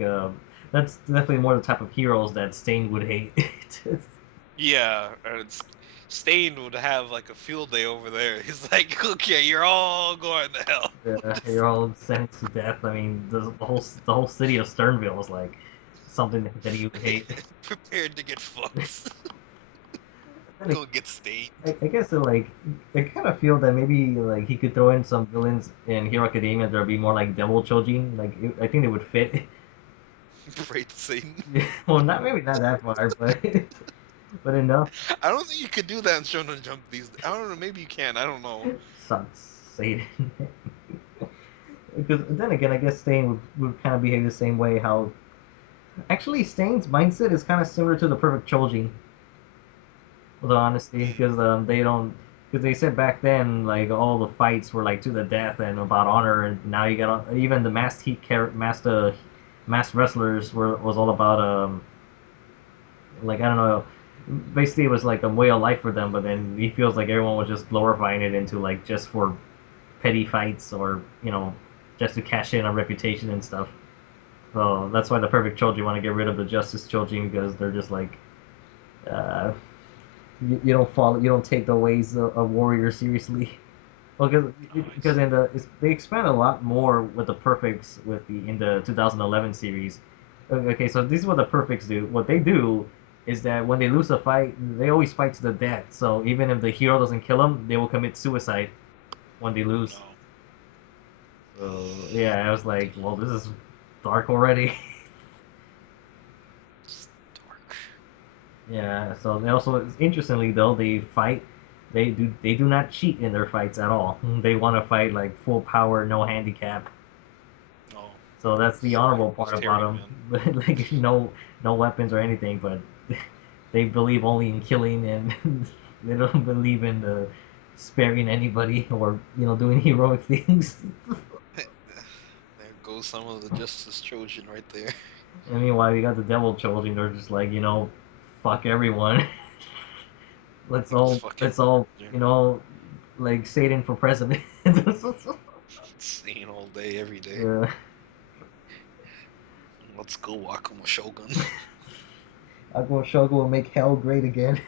that's definitely more the type of heroes that Stain would hate. yeah, Stain would have like a field day over there. He's like, okay, you're all going to hell. Yeah, Just you're all sentenced to death. I mean, the whole city of Sternville is like something that you would hate. prepared to get fucked. Then Go get stained. I guess I kind of feel that maybe like he could throw in some villains in Hero Academia that would be more like Devil Chojin. Like I think they would fit. Pray to Satan. Well, not maybe not that far, but but enough. I don't think you could do that in Shonen Jump these. I don't know. Maybe you can. I don't know. Sucks Satan. Because then again, I guess Stain would kind of behave the same way. How actually Stain's mindset is kind of similar to the Perfect Chojin. With honesty, Mm, because they don't, because they said back then like all the fights were like to the death and about honor, and now you got even the masked heat masked wrestlers was all about like I don't know, basically it was like a way of life for them, but then he feels like everyone was just glorifying it into like just for petty fights or just to cash in on reputation and stuff. So that's why the perfect children want to get rid of the justice children because they're just like uh, you don't follow, you don't take the ways of warriors seriously. Well, I because see. they expand a lot more with the perfects with the in the 2011 series. Okay, so this is what the perfects do. What they do is that when they lose a fight, they always fight to the death. So even if the hero doesn't kill them, they will commit suicide when they Oh lose. no. So yeah, I was like, well, this is dark already. It's dark. Yeah. So they also, interestingly though, they fight. They do not cheat in their fights at all. They want to fight like full power, no handicap. No. So that's the It's like honorable part about vegetarian them. man. But like no weapons or anything, but they believe only in killing and they don't believe in sparing anybody or doing heroic things. There goes some of the Justice Trojan right there. And meanwhile, you got the devil children. They're just like fuck everyone. let's all Fuck it. let's all Yeah. like Satan for president. Sane all day, every day. Yeah. Let's go, Wakamo Shogun. Agua Shogun will make hell great again.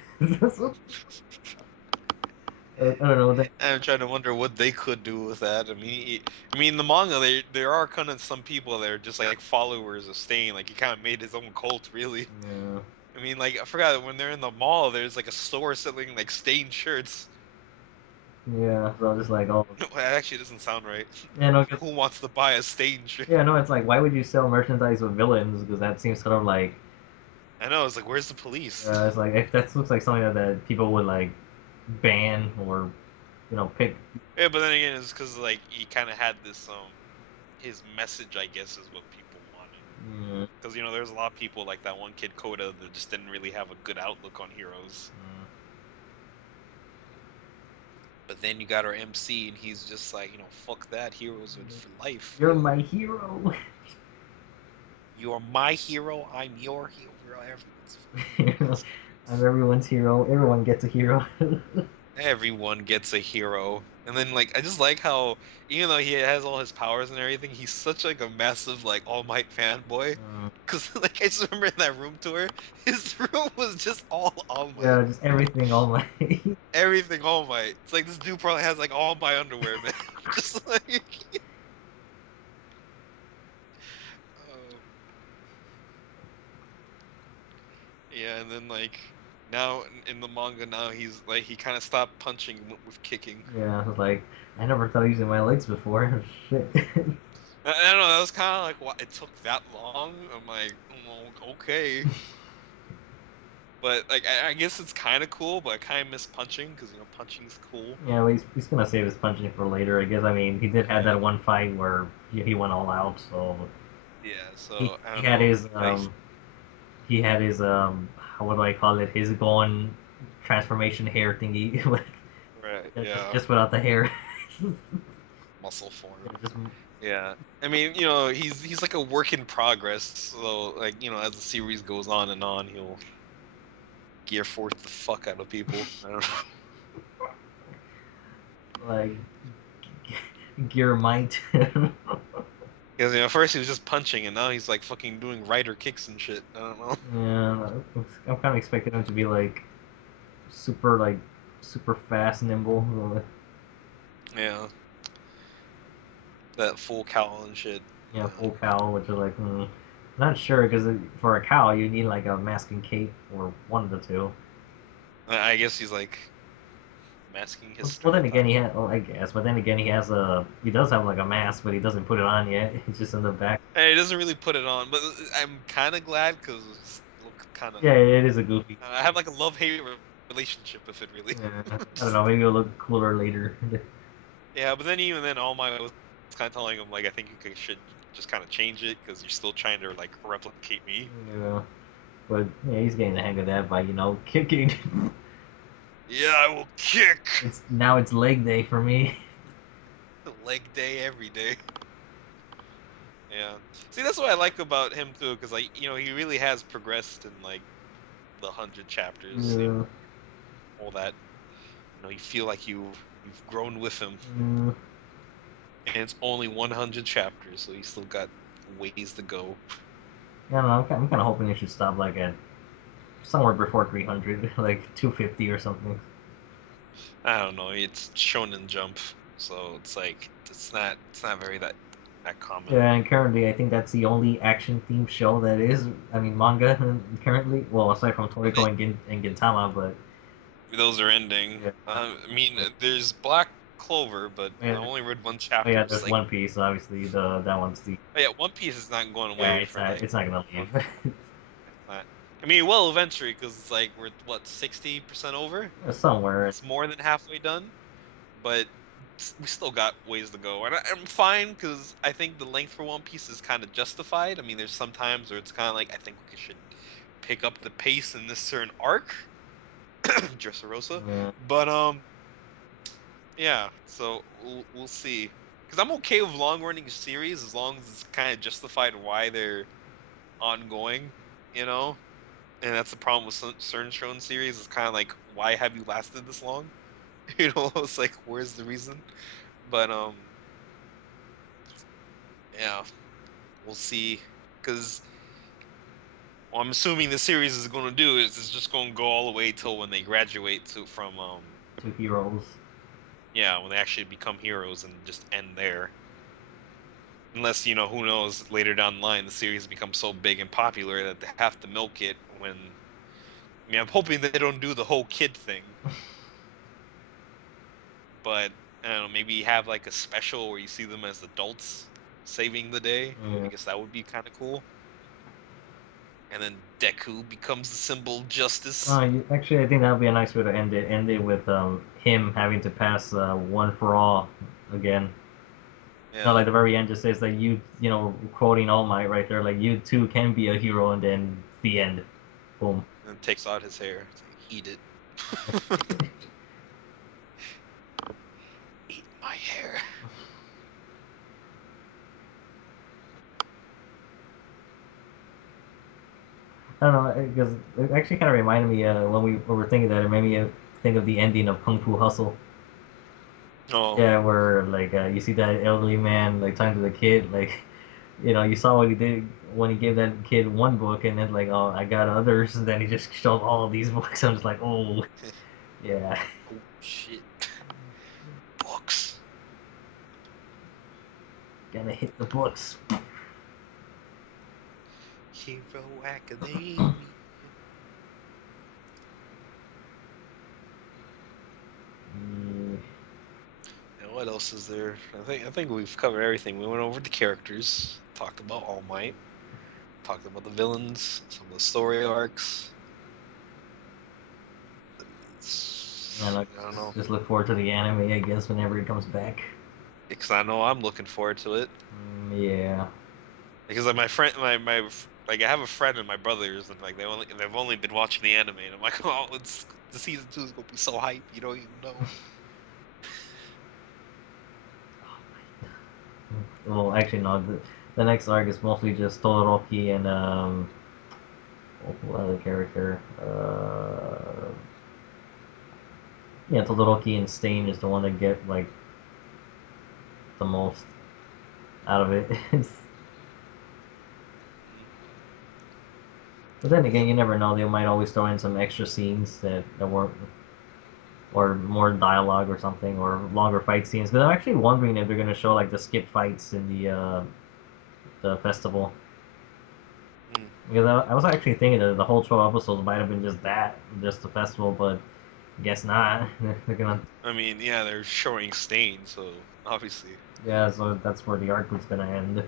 I don't know. I'm trying to wonder what they could do with that. I mean, the manga there are kind of some people that are just like followers of Stain. Like he kind of made his own cult, really. Yeah. I mean, like I forgot when they're in the mall, there's like a store selling like Stain shirts. Yeah. So I'm just like, oh, Well, that actually doesn't sound right. yeah, no, 'cause Who wants to buy a Stain shirt? yeah, no, it's like, why would you sell merchandise with villains? Because that seems sort of like, I know. It's like, where's the police? it's like if that looks like something that people would like ban or pick. Yeah, but then again, it's because like he kind of had this his message, I guess, is what people wanted. Mm, Because there's a lot of people like that one kid Coda that just didn't really have a good outlook on heroes. mm. But then you got our MC, and he's just like, fuck that. Heroes are for life, You're yo. my hero. You're my hero. I'm your hero. We're everyone's I'm everyone's hero. Everyone gets a hero. Everyone gets a hero. And then like I just like how even though he has all his powers and everything, he's such like a massive like All Might fanboy. Cause like I just remember in that room tour, his room was just all Might. Yeah, just everything all my. Everything All Might. It's like this dude probably has like all my underwear, man. Just like oh yeah, and then like now in the manga now he's like he kind of stopped punching and went with kicking. Yeah, I was like, I never thought using my legs before. Shit. I don't know. That was kind of like what it took that long. I'm like, okay, but like I guess it's kind of cool, but I kind of miss punching because punching's cool. Yeah, well, he's gonna save his punching for later, I guess. I mean, he did have Yeah, that one fight where he went all out, so yeah. he So I he don't had know. his Like, he had his what do I call it? His Gohan transformation hair thingy, right? Yeah, just without the hair. muscle form. Yeah, just Yeah. I mean, he's like a work in progress. So like as the series goes on and on, he'll gear force the fuck out of people. I don't know. like Gear Might. Because first he was just punching, and now he's like fucking doing rider kicks and shit. I don't know. Yeah, I'm kind of expecting him to be super like super fast, nimble. Yeah, that full cowl and shit. Yeah, Yeah. full cow, which is like, not sure because for a cow you need like a mask and cape or one of the two. I guess he's like masking his Well, then strength. I again, don't know. I guess, but then again, he does have like a mask, but he doesn't put it on yet. It's just in the back. And he doesn't really put it on, but I'm kind of glad because look kind of. Yeah, it is a goofy. I have like a love-hate relationship with it, really. I don't Just know, maybe it'll look cooler later. yeah, but then even then, All Might was kind of telling him like, I think should just kind of change it because you're still trying to like replicate me. Yeah, but yeah, he's getting the hang of that by kicking. Yeah, I will kick. It's leg day for me. Leg day every day. Yeah. See, that's what I like about him too, because like he really has progressed in like the 100 chapters. Yeah, All that. You feel like you've grown with him, yeah. and it's only 100 chapters, so you still got ways to go. I don't know. I'm kind of hoping it should stop like at somewhere before 300, like 250 or something. I don't know. It's Shonen Jump, so it's like it's not very that common. Yeah, and currently I think that's the only action themed show that is, I mean, manga currently. Well, aside from And Toriko and Gintama, but those are ending. yeah, I mean, there's Black Clover, but I yeah, only read one oh chapter. yeah, It's there's like, One Piece. Obviously, the that one's the oh yeah, One Piece is not going yeah, away for like it's not gonna months. leave. It's not. I mean, well, eventually, because it's like we're what 60% over. Somewhere. It's more than halfway done, but we still got ways to go. And I'm fine because I think the length for One Piece is kind of justified. I mean, there's some times where it's kind of like I think we should pick up the pace in this certain arc, Dressrosa. Yeah, But yeah. So we'll see. Because I'm okay with long running series as long as it's kind of justified why they're ongoing. You know, and that's the problem with certain shown series. It's kind of like why have you lasted this long? It's like where's the reason? But yeah, we'll see. Because what I'm assuming the series is going to do is it's just going to go all the way till when they graduate from two heroes. yeah, when they actually become heroes and just end there. Unless who knows, later down the line the series becomes so big and popular that they have to milk it when. I mean, I'm hoping they don't do the whole kid thing, but I don't know, maybe have like a special where you see them as adults saving the day. I Yeah. guess that would be kind of cool. And then Deku becomes the symbol of justice. Actually, I think that would be a nice way to end it. End it with him having to pass one for all again. No, Yeah, like the very end just says like quoting All Might right there, like you too can be a hero, and then the end. Boom. and takes out his hair. It's like, heat it. I don't know because it actually kind of reminded me when we were thinking that it made me think of the ending of Kung Fu Hustle. Oh, Yeah, where like you see that elderly man like talking to the kid, like you saw what he did when he gave that kid one book, and then like, oh, I got others, and then he just showed all these books. I'm just like, oh, yeah, oh shit. Books. gotta hit the books. Hero Academia. Mm, And what else is there? I think we've covered everything. We went over the characters, talked about All Might, talked about the villains, some of the story arcs. and I I don't know. just look forward to the anime, I guess, whenever it comes back. Because I know I'm looking forward to it. Yeah. Because like my friend, like I have a friend and my brothers, and like they've only been watching the anime, and I'm like, oh, it's the season 2 is gonna be so hype, you don't even know. Well, actually, no. The next arc is mostly just Todoroki and what other character? Yeah, Todoroki and Stain is the one that get like the most out of it. Mm, But then again, yep. you never know. They might always throw in some extra scenes that weren't, or more dialogue or something, or longer fight scenes. Because I'm actually wondering if they're gonna show like the skip fights in the festival. Mm. Because I was actually thinking that the whole 12 episodes might have been just that, just the festival, but guess not. They're gonna, I mean, yeah, they're showing Stain, so obviously yeah. So that's where the arc was gonna end.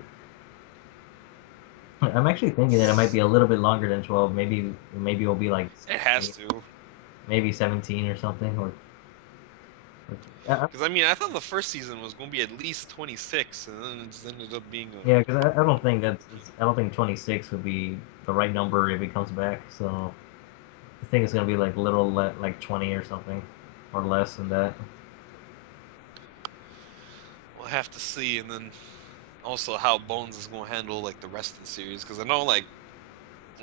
I'm actually thinking that it might be it's, a little bit longer than 12. Maybe it'll be like it has 17, to. maybe 17 or something. Or Because I mean, I thought the first season was gonna be at least 26, and then it just ended up being a yeah, because I don't think 17. I don't think 26 would be the right number if it comes back. So I think it's gonna be like like 20 or something, or less than that. We'll have to see, and then also how Bones is gonna handle like the rest of the series. Because I know like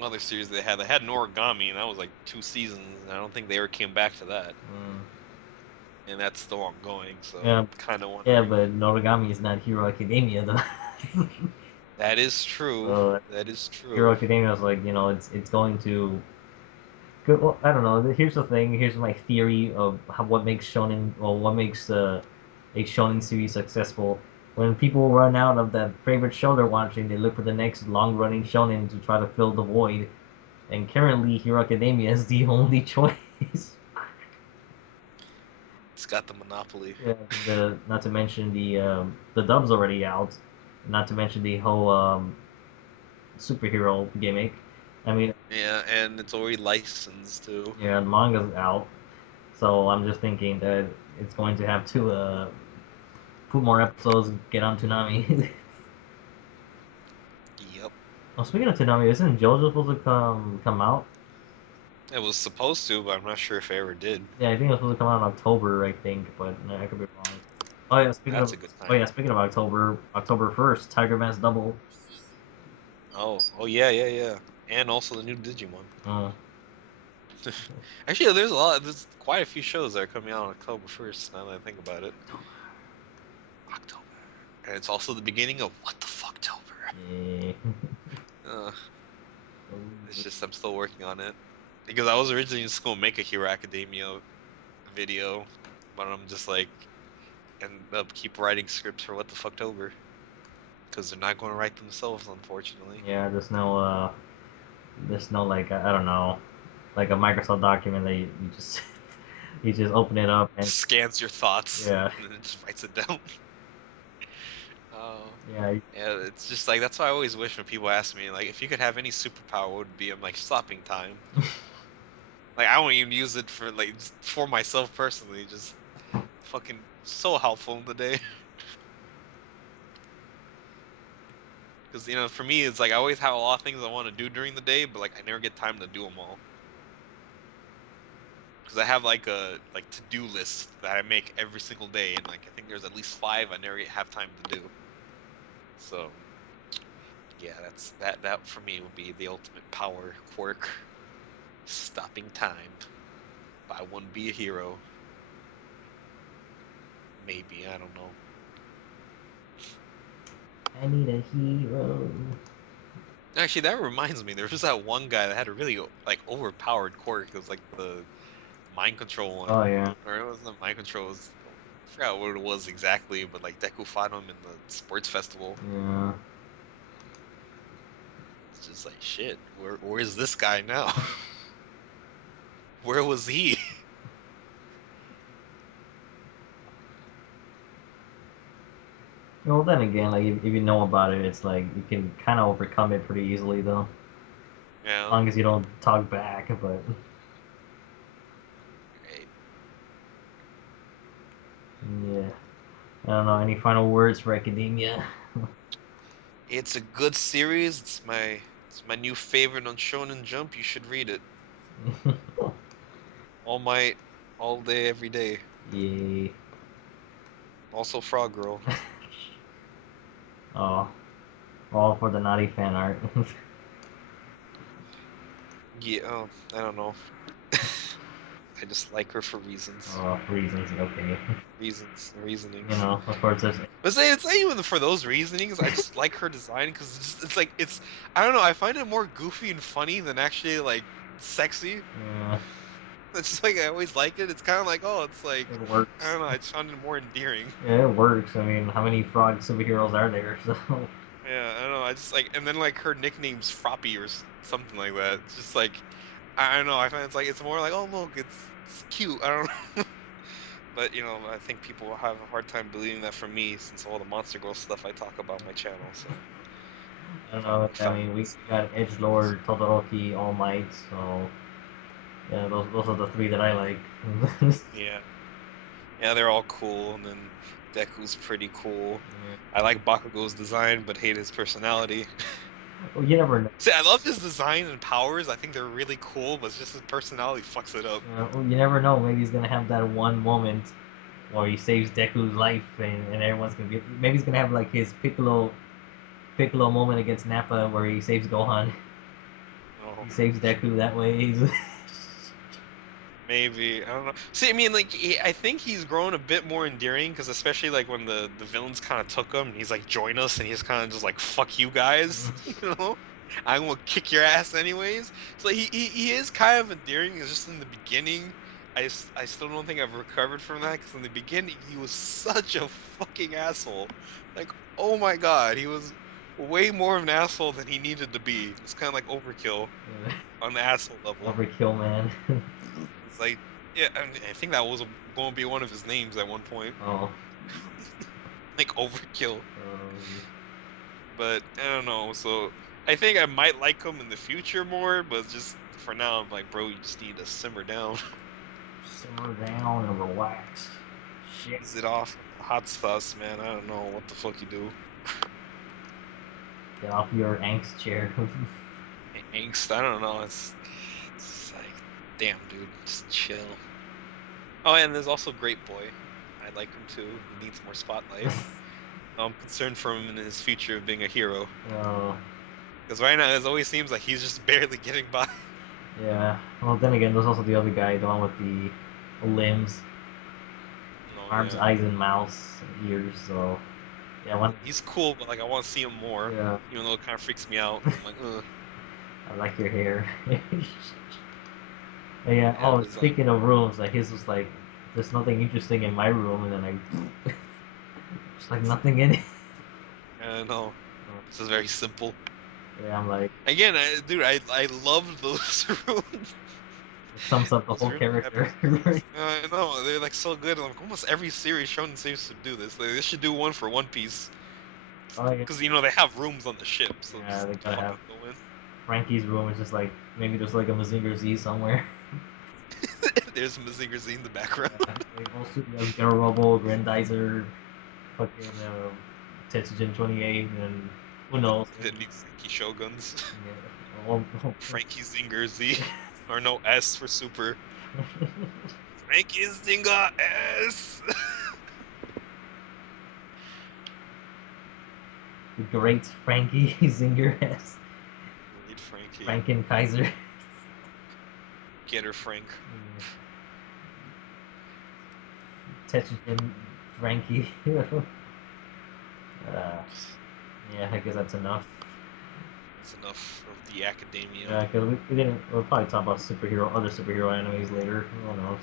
other series they had an Origami, and that was like 2 seasons, and I don't think they ever came back to that, Mm. and that's still ongoing. So Yeah, I'm kind of yeah, wondering. but Noragami is not Hero Academia though. That is true. So That is Hero true. Academia is like it's going to. Well, I don't know. Here's the thing. Here's my theory of what makes shonen, well, what makes a shonen series successful. When people run out of that favorite show they're watching, they look for the next long-running shonen to try to fill the void. And currently, Hero Academia is the only choice. It's got the monopoly. Yeah, the not to mention the dub's already out. Not to mention the whole superhero gimmick. I mean, Yeah, and it's already licensed too. yeah, the manga's out. So I'm just thinking that it's going to have to put more episodes, get on Toonami. Yep. Oh, speaking of Toonami, isn't JoJo supposed to come out? It was supposed to, but I'm not sure if it ever did. Yeah, I think it was supposed to come out in October, I think, but no, I could be wrong. Oh yeah, That's a good oh yeah, time. speaking of October, October 1st, Tiger Mask Double. Oh yeah, yeah, yeah. And also the new Digimon. Uh, Actually, there's quite a few shows that are coming out on October 1st, now that I think about it. October. And it's also the beginning of What the Fucktober. yeah. Uh, it's just I'm still working on it. Because I was originally just gonna make a Hero Academia video, but I'm just like end up keep writing scripts for What the Fucktober. Because they're not gonna write themselves, unfortunately. Yeah, there's no like I don't know, like a Microsoft document that you just you just open it up and Scans your thoughts yeah, and then it just writes it down. Oh. yeah, Yeah, it's just like that's why I always wish when people ask me like if you could have any superpower, what would it be? I'm like stopping time. Like I won't even use it for like just for myself personally. Just fucking so helpful in the day. Because for me, it's like I always have a lot of things I want to do during the day, but like I never get time to do them all. Because I have like a to-do list that I make every single day, and like I think there's at least five I never have time to do. So Yeah, that for me would be the ultimate power quirk. Stopping time. I wouldn't be a hero. Maybe, I don't know. I need a hero. Actually, that reminds me, there was that one guy that had a really like overpowered quirk. It was like the mind control Oh one, yeah, or it wasn't mind control. It was, I forgot what it was exactly, but like Deku fought him in the sports festival. yeah. It's just like shit. Where's this guy now? Where was he? Well, then again, like if you know about it, it's like you can kind of overcome it pretty easily, though, as Yeah, long as you don't talk back. But right. yeah, I don't know. Any final words for Academia? It's a good series. It's my new favorite on Shonen Jump. You should read it. All Might, all day, every day. Yay! Also Frog Girl. Oh, all for the naughty fan art. Yeah, I don't know. I just like her for reasons. Oh, reasons. Okay. Reasons, You reasonings. know, of course, there's. But say it's not even for those reasonings. I just like her design because it's like it's I don't know. I find it more goofy and funny than actually like sexy. Yeah, It's just like I always like it. It's kind of like oh, it's like it I works. don't know. I just found it more endearing. Yeah, it works. I mean, how many frog superheroes are there? So, Yeah, I don't know. I just like and then like her nickname's Froppy or something like that. It's just like I don't know. I find it's more like oh look, it's cute. I don't know. But I think people will have a hard time believing that from me since all the Monster Girl stuff I talk about on my channel. So I don't know. I found mean, we this got excuses. Edgelord, Todoroki, All Might. So, yeah, those are the three that I like. Yeah, yeah, they're all cool, and then Deku's pretty cool. Yeah. I like Bakugo's design, but hate his personality. Well, you never know. See, I love his design and powers. I think they're really cool, but it's just his personality fucks it up. Well, you never know. Maybe he's gonna have that one moment where he saves Deku's life, and everyone's gonna be. Maybe he's gonna have like his Piccolo moment against Nappa, where he saves Gohan. Oh, He saves Deku that way. He's maybe I don't know. See, I mean, like I think he's grown a bit more endearing because especially like when the villains kind of took him, and he's like join us, and he's kind of just like fuck you guys, you know. I'm gonna kick your ass anyways. So he is kind of endearing. It's just in the beginning, I still don't think I've recovered from that because in the beginning he was such a fucking asshole. Like oh my god, he was way more of an asshole than he needed to be. It was kind of like overkill on the asshole level. Overkill, man. It's like, yeah, I think that was going to be one of his names at one point, Oh, like Overkill. um, But I don't know. So I think I might like him in the future more, but just for now, I'm like, bro, you just need to simmer down, simmer down and relax. Shit. ease it off with the hot sauce, man. I don't know what the fuck you do. Get off your angst chair. Angst, I don't know. It's like, damn, dude, just chill. Oh, and there's also Great Boy. I like him too. He needs more spotlight. I'm concerned for him in his future of being a hero. uh, Because right now, it always seems like he's just barely getting by. yeah. Well, then again, there's also the other guy, the one with the limbs, Oh arms, yeah, eyes, and mouths, ears. So yeah, one. he's cool, but like I want to see him more. Yeah, Even though it kind of freaks me out. I'm like, ugh. I like your hair. Yeah. Yeah, Oh, but speaking of rooms, like his was like, there's nothing interesting in my room, and then I, there's like nothing in it. I know. This is very simple. Yeah, I'm like, Again, dude, I loved those rooms. it sums up the Those whole rooms have character. personalities. I know they're like so good. Like almost every series Shonen seems to do this. Like, they should do one for One Piece Oh yeah, because they have rooms on the ship, so yeah, just they gotta have fucking go in. Frankie's room is just like maybe there's like a Mazinger Z somewhere. There's Mazinger Z in the background. Yeah, like also you have Ghetto Rubble, Grandizer, fucking Tetsujin 28, and who knows, It'd maybe be Frankie Shoguns. yeah, all, Frankie Zinger Z. Or no S for super. Frankie Zinger S. Great Frankie Zinger's Great Frankie. Franken Kaiser. Get her, Frank. Tetsugen Frankie. Yeah, I guess that's enough. That's enough of the academia. Yeah, because we didn't. We'll probably talk about other superhero animes later. Who knows?